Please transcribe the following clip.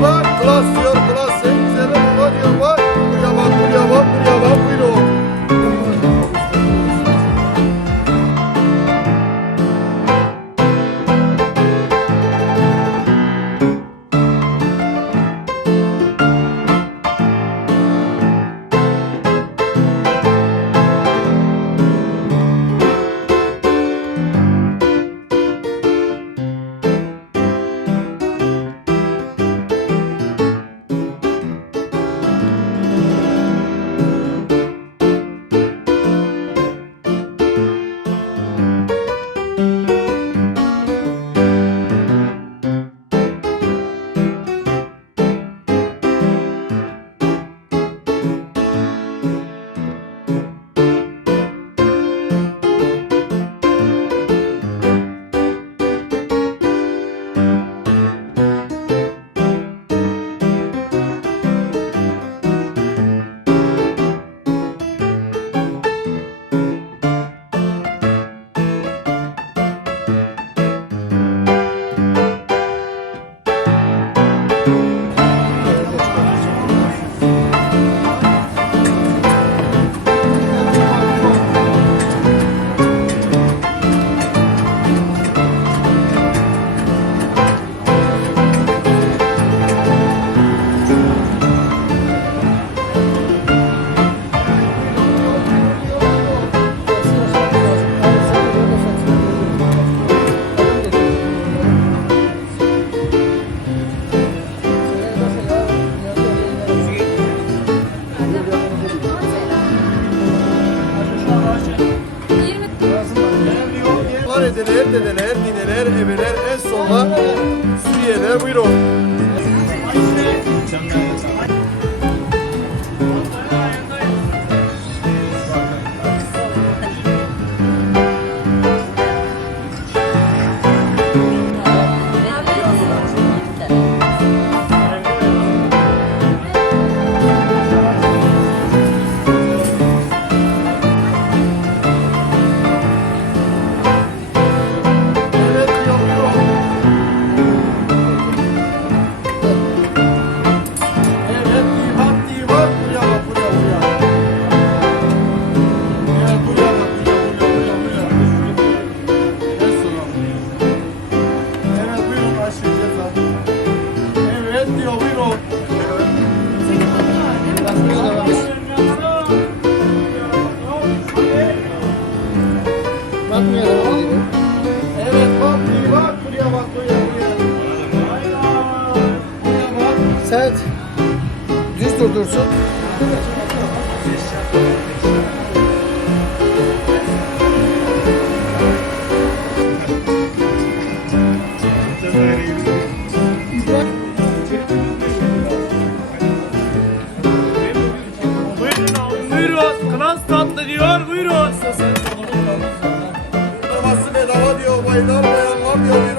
iyi bak. Klas diyor, klas. Sen güzel baba diyor bak. Buraya bak, buraya bak, buraya bak. Buyurun. Dedeler, nineler, ebeler, en sonunda Suriyeliler. Buyurun. Evet bak, iyi bak, buraya bak, buraya, buraya bak. Sert. Düz durdursun. Buyurun, klas tatlı diyor, buyurun. Babası bedava diyor, baylar bayanlar diyor.